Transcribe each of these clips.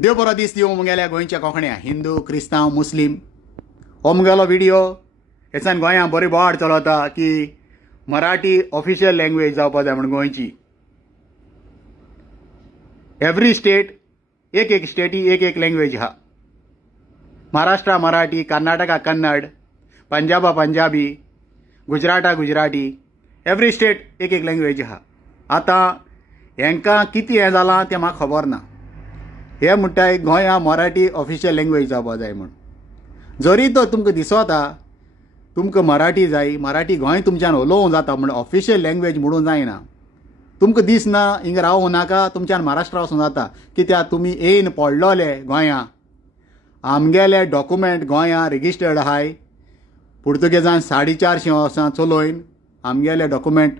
देव बरो दीस दिवं मुगेल्या गोंयच्या कोंकण्या हिंदू क्रिस्तांव मुस्लीम हो मुगेलो व्हिडिओ हेच्यान गोंयांत बरी बोवाड चलता की मराठी ऑफिशियल लँग्वेज जावपा जाय म्हणून गोंयची. एवरी स्टेट एक स्टेटी एक लँग्वेज आहा. महाराष्ट्रा मराठी, कर्नाटका कन्नड, पंजाबा पंजाबी, गुजराता गुजराती, एवरी स्टेट एक लँग्वेज आहा. आतां हेंकां कितें हें जालां तें म्हाका खबर ना. हे म्हणटाय गोंया मराठी ऑफिशियल लँग्वेज जावपा जाय म्हूण. जरी तो तुमकां दिसता तुमकां मराठी जाय, मराठी गोंय तुमच्यान उलोवंक जाता म्हण ऑफिशियल लँग्वेज म्हणून जायना. तुमकां दिसना हिंगा रावूं नाका, तुमच्यान महाराष्ट्रा वचूं जाता. कित्याक तुमी येयन पडलोले गोंया. आमगेले डॉक्युमेंट गोंया रेजिस्टर्ड आहाय पुर्तुगेजान 450 वर्सां चलोवन. आमगेले डॉक्युमेंट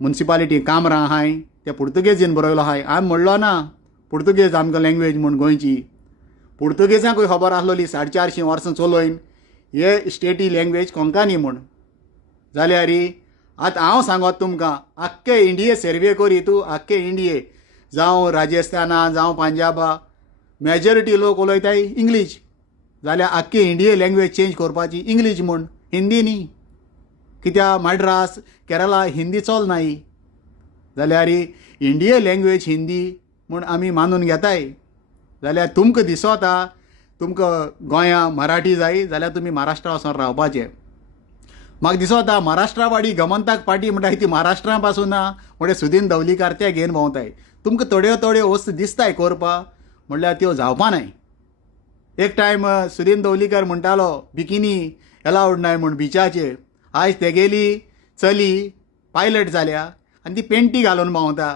मुन्सिपालिटी कामरां आहाय ते पुर्तुगेजीन बरयलो आहाय. आमी म्हणलो ना पुर्तुगेज आमकां लँग्वेज म्हूण गोंयची. पुर्तुगेजांकूय खबर आसलोली 450 वर्सां चलोवन हे स्टेटी लँग्वेज कोंकणी म्हूण. जाल्यार आतां हांव सांगत तुमकां आख्खे इंडिये सर्वे करी तूं, आख्खे इंडिये जावं राजस्थाना जावं पंजाबा मेजॉरिटी लोक उलयताय इंग्लीश. जाल्यार आख्खे इंडिये लँग्वेज चेंज करपाची इंग्लीश म्हूण, हिंदी न्ही. कित्याक मद्रास केरला हिंदी चलनाय. जाल्यार इंडिये लँग्वेज हिंदी म्हूण आमी मानून घेताय. जाल्यार तुमकां दिसता तुमकां गोंया मराठी जाय जाल्यार तुमी महाराष्ट्रा वचून रावपाचें. म्हाका दिसता महाराष्ट्रावाडी गमंताक पार्टी म्हणटा ती महाराष्ट्रा पासून ना म्हणजे सुदीन धवलीकार ते घेवन भोंवताय. तुमकां थोड्यो वस्तू दिसताय करपा म्हणल्यार त्यो जावपा नाय. एक टायम सुदीन धवलीकर म्हणटालो बिकिनी एलावड नाय म्हूण बिचाचेर. आयज तेगेली चली पायलट जाल्या आनी ती पेंटी घालून भोंवता.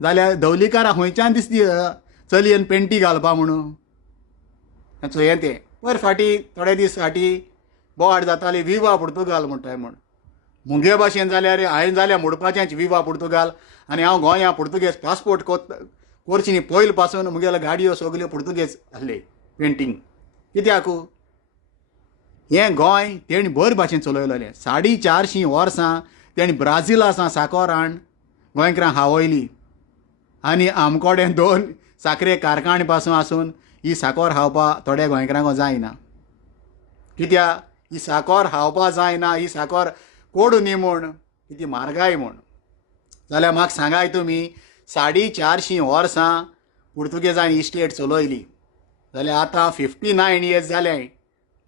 जाल्यार धवलीकारा खंयच्यान दिसती चलयेन पेंटी घालपा म्हणून. हें तें वयर फाटीं थोडे दीस फाटीं बोवाड जाताली विवा पुर्तुगाल म्हणटाय म्हूण. मुगे भाशेन जाल्यार हांवें जाल्यार म्हणपाचेंच विवा पुर्तुगाल. आनी हांव गोंया पुर्तुगेज पासपोर्ट करची न्ही पयले पासून मुगेल्यो गाडयो सगल्यो पुर्तुगेज आहले पेंटींग. कित्याक हें गोंय तेणी बरे भाशेन चलयलोलें. 450 वर्सां तेणी ब्राजीला साकर हाडून गोंयकारांक खावयली. आनी आमकोडें 2 साखरे कारखाने पासून आसून ही साकर खावपा थोड्या गोंयकारांक जायना. कित्याक ही साकर खावपा जायना, ही साकर कोड न्ही म्हूण, ती म्हारगाय म्हूण. जाल्यार म्हाका सांगाय तुमी 450 वर्सां पुर्तुगेजांनी ही स्टेट चलयली. जाल्यार आतां 59 इयर्स जाले.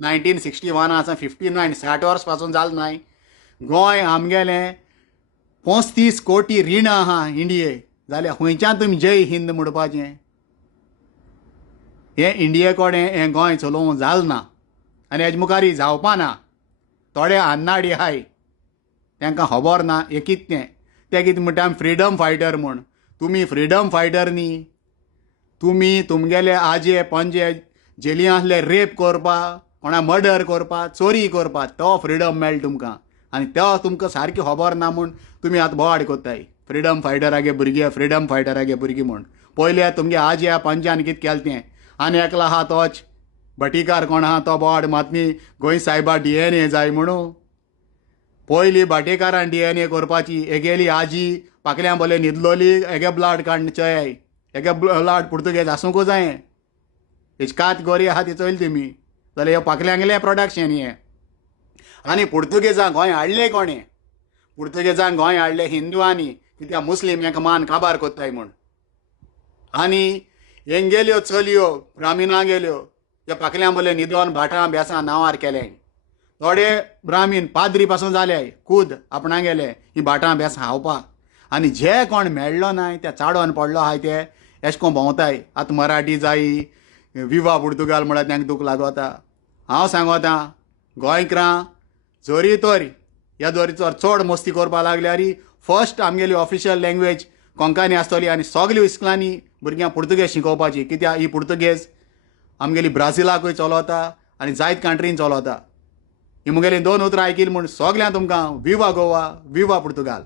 1961 59 60 वर्स पासून जालें नाय. गोंय आमगेलें 35 कोटी रीण आहा इंडिये. जाल्यार खंयच्यान तुमी जय हिंद म्हणपाचें. हें इंडिये कडेन हें गोंय चलोवंक जालें ना आनी हेजे मुखार जावपा ना. थोडे अन्नाडी आहाय तांकां खबर ना हें कितें तें कितें म्हणटा फ्रिडम फायटर म्हूण. तुमी फ्रिडम फायटर न्ही. तुमी तुमगेले आजे पणजे जेलीं आसले रेप करपा, कोणा मर्डर करपा, चोरी करपा, तो फ्रिडम मेळ्ळो तुमकां. आनी तो तुमकां सारकी खबर ना म्हूण तुमी आतां बोवाड कोत्ताय फ्रिडम फायटरागे भुरगे, फ्रिडम फायटरागे भुरगीं म्हूण. पयले तुमगे आजे पणज्यान कितें केलें तें. आनी एकलो आहा तोच भटिकार कोण आहा तो बोवाड मातमी गोंय सायबा DNA जाय म्हणून. पयलीं भाटेकारान DNA करपाची. हेगेली आजी पाकल्यां बोले न्हिदलोली हेगे ब्लड काडून चोय. हेगे ब्लड पुर्तुगेज आसूंक जाय. हेची कातगोरी आहा ती चोयली तुमी जाल्यार हे पाकल्यांगेलें प्रोडक्शन हें. आनी पुर्तुगेजांक गोंय हाडलें कोणें? पुर्तुगेजांक गोंय हाडलें हिंदुआंनी. कित्याक मुस्लीम हेंकां मान काबार कोत्ताय म्हूण. आनी हेंगेल्यो चलयो ब्राह्मिणां गेल्यो ह्या पाकल्यां बोले न्हिदोन भाटां बेसां नांवार केलें. थोडे ब्राह्मीण पाद्री पासून जाले खूद आपणा गेले ही भाटां बेसां खावपा. आनी जे कोण मेळ्ळो नाय ते चाडोन पडलो आहाय ते एशें कोन्न भोंवताय. आतां मराठी जायी विवा पुर्तुगाल म्हळ्यार तांकां दूख लागता. हांव सांगोता गोंयकारां जरी तर ह्या दोरीचो चड मस्ती करपा लागल्यार फर्स्ट आमगेली ऑफिशियल लँग्वेज कोंकणी आसतली आनी सगल्या इस्कुलांनी भुरग्यांक पुर्तुगेज शिकोवपाची. कित्याक ही पुर्तुगेज आमगेली ब्राझिलाकूय चलता आनी जायत कंट्रीन चलता. ही मुगेली 2 उतरां आयकिली म्हूण सगल्यांक तुमकां विवा गोवा, विवा पुर्तुगाल.